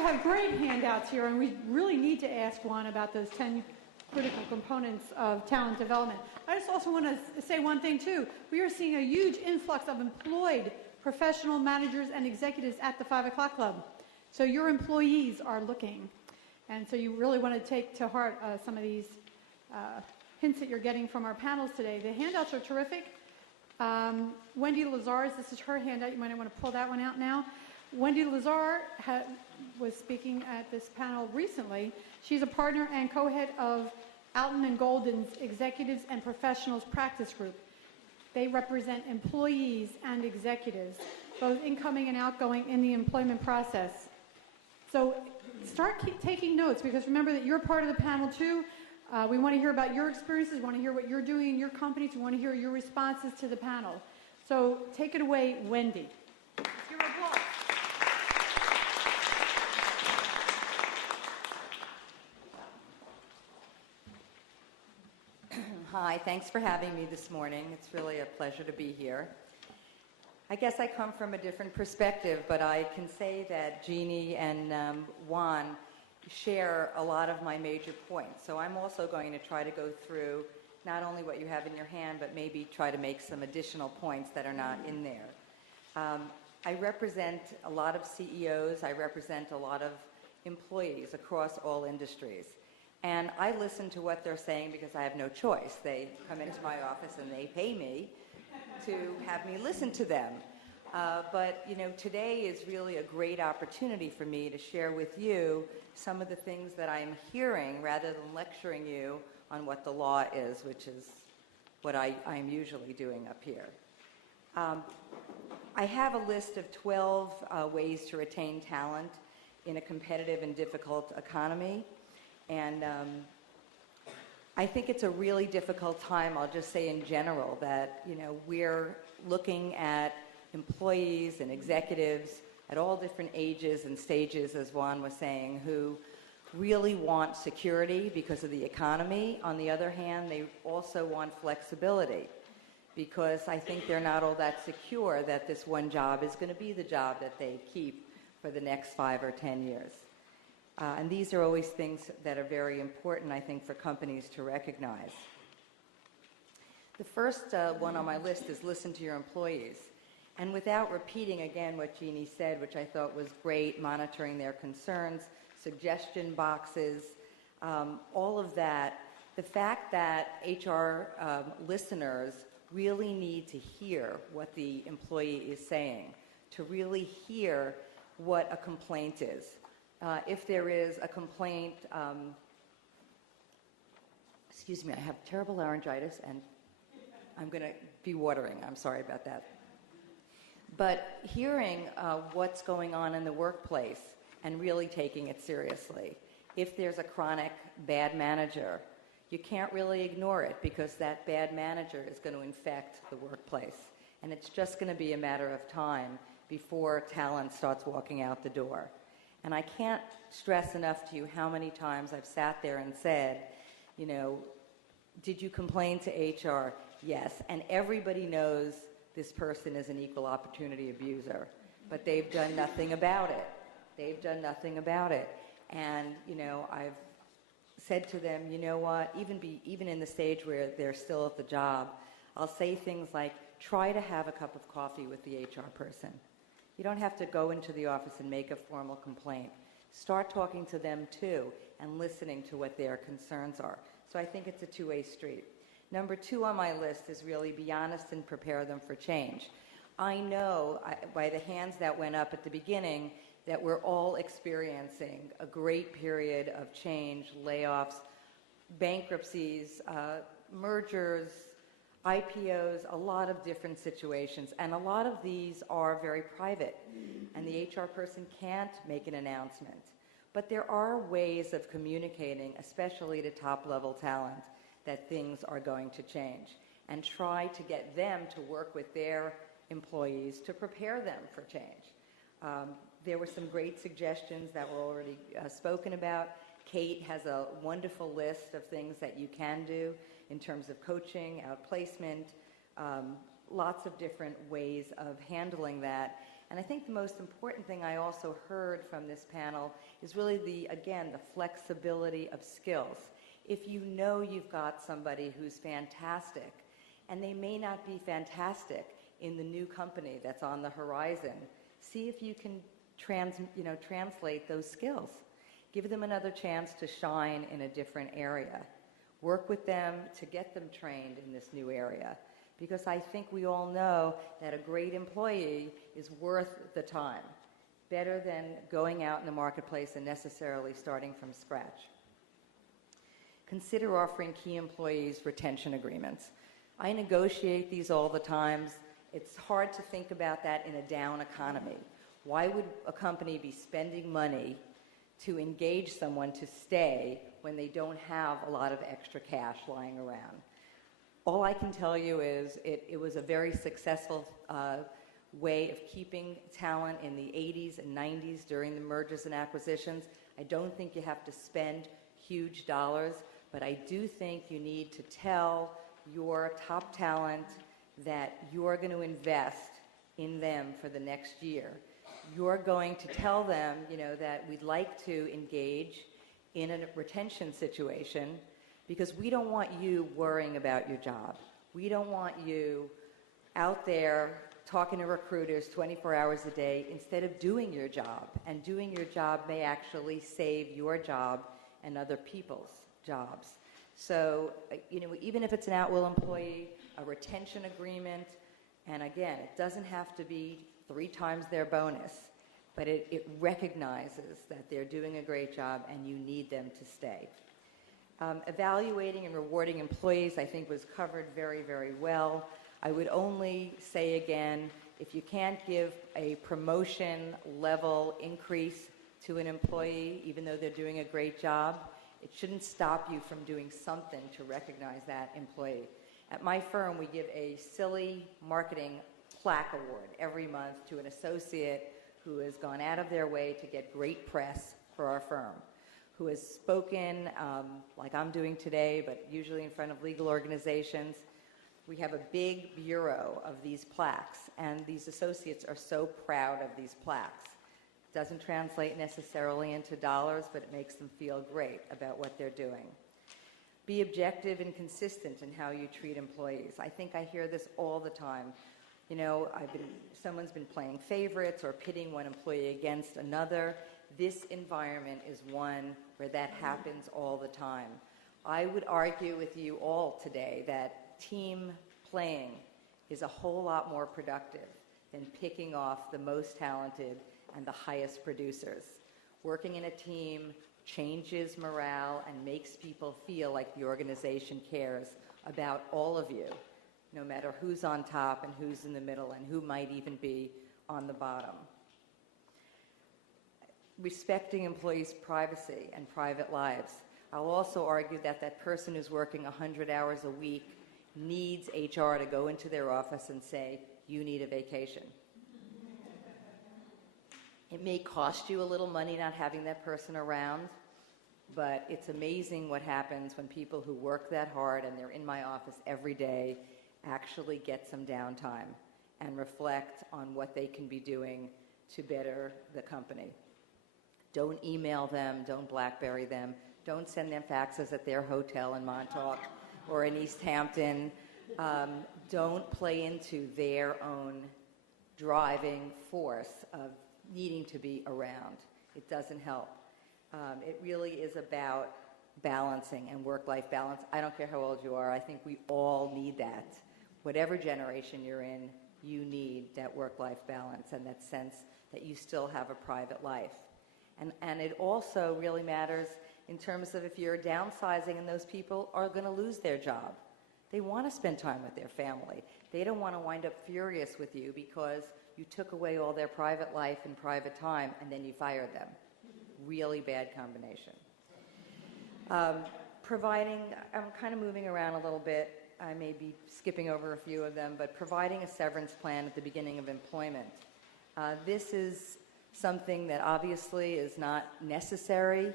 you have great handouts here, and we really need to ask Juan about those 10 critical components of talent development. I just also want to say one thing, too. We are seeing a huge influx of employed professional managers and executives at the 5 o'clock club. So your employees are looking. And so you really want to take to heart some of these hints that you're getting from our panels today. The handouts are terrific. Wendy Lazar's, this is her handout. You might want to pull that one out now. Wendy Lazar was speaking at this panel recently. She's a partner and co-head of Alton and Golden's Executives and Professionals Practice Group. They represent employees and executives, both incoming and outgoing, in the employment process. So start taking notes, because remember that you're part of the panel too. We want to hear about your experiences. We want to hear what you're doing in your companies. We want to hear your responses to the panel. So take it away, Wendy. Let's give her applause. Hi, thanks for having me this morning. It's really a pleasure to be here. I guess I come from a different perspective, but I can say that Jeannie and Juan share a lot of my major points. So I'm also going to try to go through not only what you have in your hand, but maybe try to make some additional points that are not in there. I represent a lot of CEOs. I represent a lot of employees across all industries. And I listen to what they're saying because I have no choice. They come into my office and they pay me to have me listen to them. But you know, today is really a great opportunity for me to share with you some of the things that I'm hearing rather than lecturing you on what the law is, which is what I'm usually doing up here. I have a list of 12 ways to retain talent in a competitive and difficult economy. And I think it's a really difficult time. I'll just say in general that, you know, we're looking at employees and executives at all different ages and stages, as Juan was saying, who really want security because of the economy. On the other hand, they also want flexibility because I think they're not all that secure that this one job is going to be the job that they keep for the next 5 or 10 years. And these are always things that are very important, I think, for companies to recognize. The first one on my list is listen to your employees. And without repeating again what Jeannie said, which I thought was great, monitoring their concerns, suggestion boxes, all of that, the fact that HR listeners really need to hear what the employee is saying, to really hear what a complaint is. If there is a complaint, excuse me, I have terrible laryngitis and I'm going to be watering. I'm sorry about that. But hearing what's going on in the workplace and really taking it seriously. If there's a chronic bad manager, you can't really ignore it because that bad manager is going to infect the workplace. And it's just going to be a matter of time before talent starts walking out the door. And I can't stress enough to you how many times I've sat there and said, you know, did you complain to HR? Yes. And everybody knows this person is an equal opportunity abuser, but they've done nothing about it. They've done nothing about it. And, you know, I've said to them, you know what, even in the stage where they're still at the job, I'll say things like, try to have a cup of coffee with the HR person. You don't have to go into the office and make a formal complaint. Start talking to them too and listening to what their concerns are. So I think it's a two-way street. Number 2 on my list is really be honest and prepare them for change. I know by the hands that went up at the beginning that we're all experiencing a great period of change, layoffs, bankruptcies, mergers, IPOs, a lot of different situations, and a lot of these are very private, and the HR person can't make an announcement. But there are ways of communicating, especially to top-level talent, that things are going to change, and try to get them to work with their employees to prepare them for change. There were some great suggestions that were already spoken about. Kate has a wonderful list of things that you can do in terms of coaching, outplacement, lots of different ways of handling that. And I think the most important thing I also heard from this panel is really again, the flexibility of skills. If you know you've got somebody who's fantastic, and they may not be fantastic in the new company that's on the horizon, see if you can translate those skills. Give them another chance to shine in a different area. Work with them to get them trained in this new area. Because I think we all know that a great employee is worth the time, better than going out in the marketplace and necessarily starting from scratch. Consider offering key employees retention agreements. I negotiate these all the time. It's hard to think about that in a down economy. Why would a company be spending money to engage someone to stay when they don't have a lot of extra cash lying around? All I can tell you is it was a very successful way of keeping talent in the 80s and 90s during the mergers and acquisitions. I don't think you have to spend huge dollars, but I do think you need to tell your top talent that you're going to invest in them for the next year. You're going to tell them, that we'd like to engage in a retention situation because we don't want you worrying about your job. We don't want you out there talking to recruiters 24 hours a day instead of doing your job. And doing your job may actually save your job and other people's jobs. So, even if it's an at-will employee, a retention agreement, and again, it doesn't have to be 3 times their bonus, but it recognizes that they're doing a great job and you need them to stay. Evaluating and rewarding employees, I think, was covered very, very well. I would only say again, if you can't give a promotion level increase to an employee, even though they're doing a great job, it shouldn't stop you from doing something to recognize that employee. At my firm, we give a silly marketing plaque award every month to an associate who has gone out of their way to get great press for our firm, who has spoken like I'm doing today, but usually in front of legal organizations. We have a big bureau of these plaques, and these associates are so proud of these plaques. It doesn't translate necessarily into dollars, but it makes them feel great about what they're doing. Be objective and consistent in how you treat employees. I think I hear this all the time. Someone's been playing favorites or pitting one employee against another. This environment is one where that happens all the time. I would argue with you all today that team playing is a whole lot more productive than picking off the most talented and the highest producers. Working in a team changes morale and makes people feel like the organization cares about all of you, no matter who's on top and who's in the middle and who might even be on the bottom. Respecting employees' privacy and private lives. I'll also argue that that person who's working 100 hours a week needs HR to go into their office and say, you need a vacation. It may cost you a little money not having that person around, but it's amazing what happens when people who work that hard and they're in my office every day actually get some downtime and reflect on what they can be doing to better the company. Don't email them, don't BlackBerry them, don't send them faxes at their hotel in Montauk or in East Hampton. Don't play into their own driving force of needing to be around. It doesn't help. It really is about balancing and work-life balance. I don't care how old you are. I think we all need that. Whatever generation you're in, you need that work-life balance and that sense that you still have a private life. And it also really matters in terms of if you're downsizing and those people are going to lose their job. They want to spend time with their family. They don't want to wind up furious with you because you took away all their private life and private time and then you fired them. Really bad combination. Providing, I'm kind of moving around a little bit. I may be skipping over a few of them, but providing a severance plan at the beginning of employment. This is something that obviously is not necessary,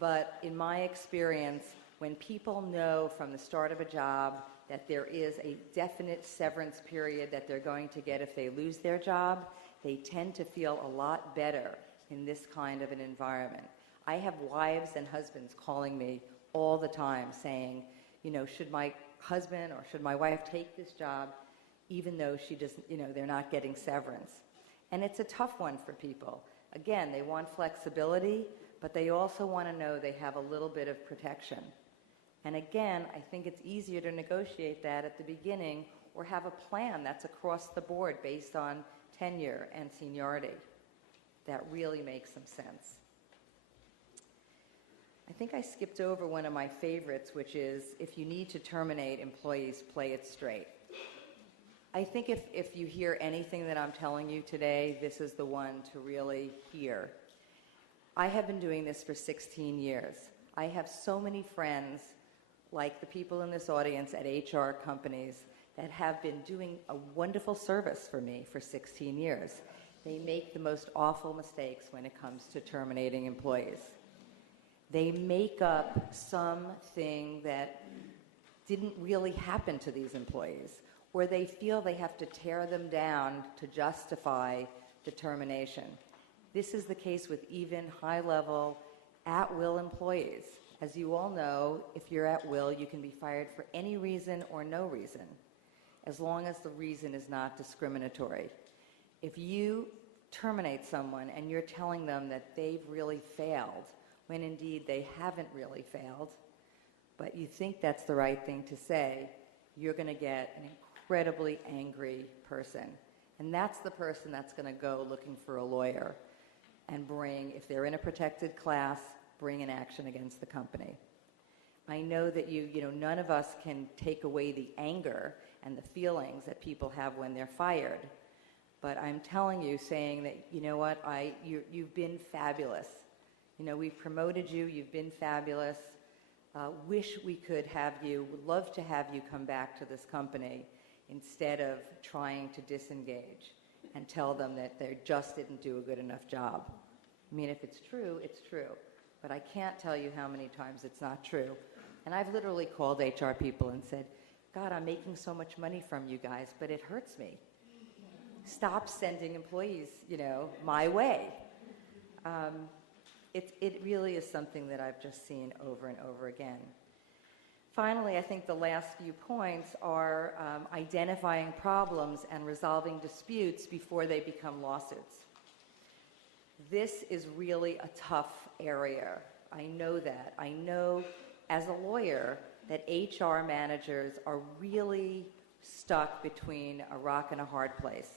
but in my experience, when people know from the start of a job that there is a definite severance period that they're going to get if they lose their job, They tend to feel a lot better in this kind of an environment. I have wives and husbands calling me all the time saying, should my husband or should my wife take this job even though she doesn't, they're not getting severance. And it's a tough one for people. Again, they want flexibility, but they also want to know they have a little bit of protection. And again, I think it's easier to negotiate that at the beginning or have a plan that's across the board based on tenure and seniority. That really makes some sense. I think I skipped over one of my favorites, which is if you need to terminate employees, play it straight. I think if you hear anything that I'm telling you today, this is the one to really hear. I have been doing this for 16 years. I have so many friends, like the people in this audience at HR companies, that have been doing a wonderful service for me for 16 years. They make the most awful mistakes when it comes to terminating employees. They make up something that didn't really happen to these employees, or they feel they have to tear them down to justify the termination. This is the case with even high-level, at-will employees. As you all know, if you're at will, you can be fired for any reason or no reason, as long as the reason is not discriminatory. If you terminate someone and you're telling them that they've really failed, when indeed they haven't really failed, but you think that's the right thing to say, you're going to get an incredibly angry person. And that's the person that's going to go looking for a lawyer and bring, if they're in a protected class, bring an action against the company. I know that none of us can take away the anger and the feelings that people have when they're fired. But I'm telling you, saying that, you've been fabulous. We've promoted you, you've been fabulous. Wish we could have you, would love to have you come back to this company instead of trying to disengage and tell them that they just didn't do a good enough job. I mean, if it's true, it's true. But I can't tell you how many times it's not true. And I've literally called HR people and said, God, I'm making so much money from you guys, but it hurts me. Stop sending employees, my way. It really is something that I've just seen over and over again. Finally, I think the last few points are identifying problems and resolving disputes before they become lawsuits. This is really a tough area. I know that. I know as a lawyer that HR managers are really stuck between a rock and a hard place.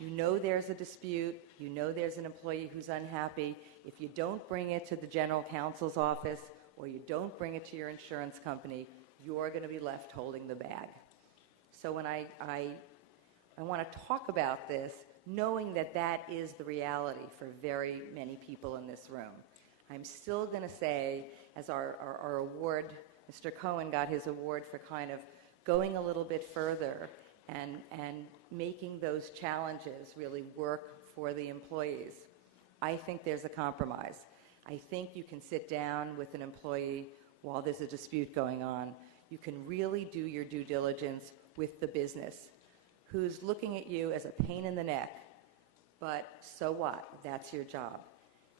You know there's a dispute. You know there's an employee who's unhappy. If you don't bring it to the general counsel's office or you don't bring it to your insurance company, you're going to be left holding the bag. So when I want to talk about this, knowing that that is the reality for very many people in this room, I'm still going to say, as our award, Mr. Cohen got his award for kind of going a little bit further and making those challenges really work for the employees. I think there's a compromise. I think you can sit down with an employee while there's a dispute going on. You can really do your due diligence with the business, who's looking at you as a pain in the neck, but so what? That's your job.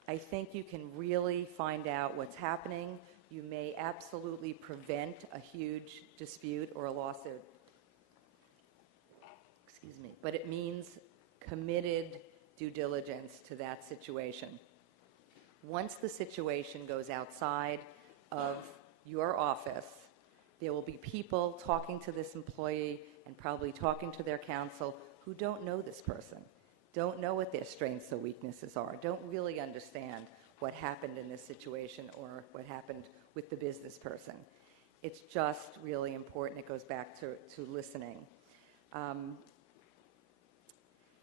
I think you can really find out what's happening. You may absolutely prevent a huge dispute or a lawsuit. Excuse me. But it means committed due diligence to that situation. Once the situation goes outside of your office, there will be people talking to this employee and probably talking to their counsel who don't know this person, don't know what their strengths or weaknesses are, don't really understand what happened in this situation or what happened with the business person. It's just really important. It goes back to listening.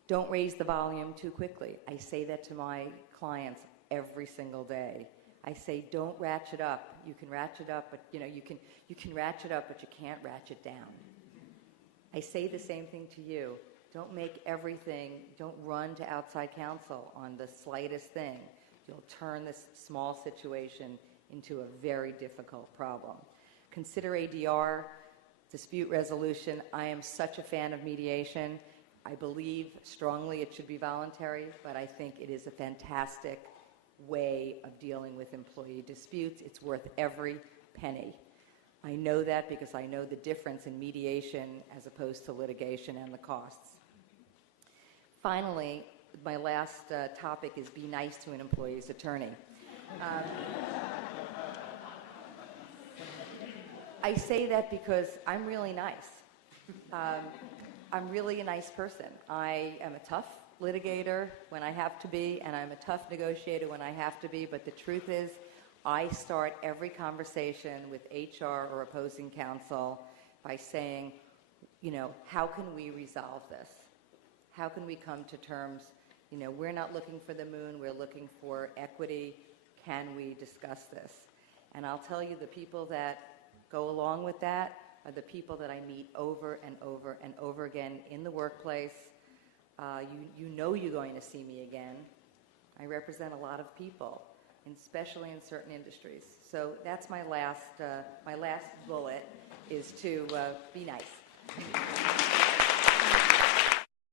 Don't raise the volume too quickly. I say that to my clients every single day. I say, don't ratchet up. You can ratchet up, but you can ratchet up, but you can't ratchet down. I say the same thing to you. Don't make everything, don't run to outside counsel on the slightest thing. You'll turn this small situation into a very difficult problem. Consider ADR, dispute resolution. I am such a fan of mediation. I believe strongly it should be voluntary, but I think it is a fantastic way of dealing with employee disputes. It's worth every penny. I know that because I know the difference in mediation as opposed to litigation and the costs. Finally, my last topic is be nice to an employee's attorney. I say that because I'm really nice. I'm really a nice person. I am a tough litigator when I have to be, and I'm a tough negotiator when I have to be, but the truth is, I start every conversation with HR or opposing counsel by saying, how can we resolve this? How can we come to terms? We're not looking for the moon, we're looking for equity. Can we discuss this? And I'll tell you, the people that go along with that are the people that I meet over and over and over again in the workplace. You know you're going to see me again. I represent a lot of people, and especially in certain industries. So that's my last bullet, is to be nice.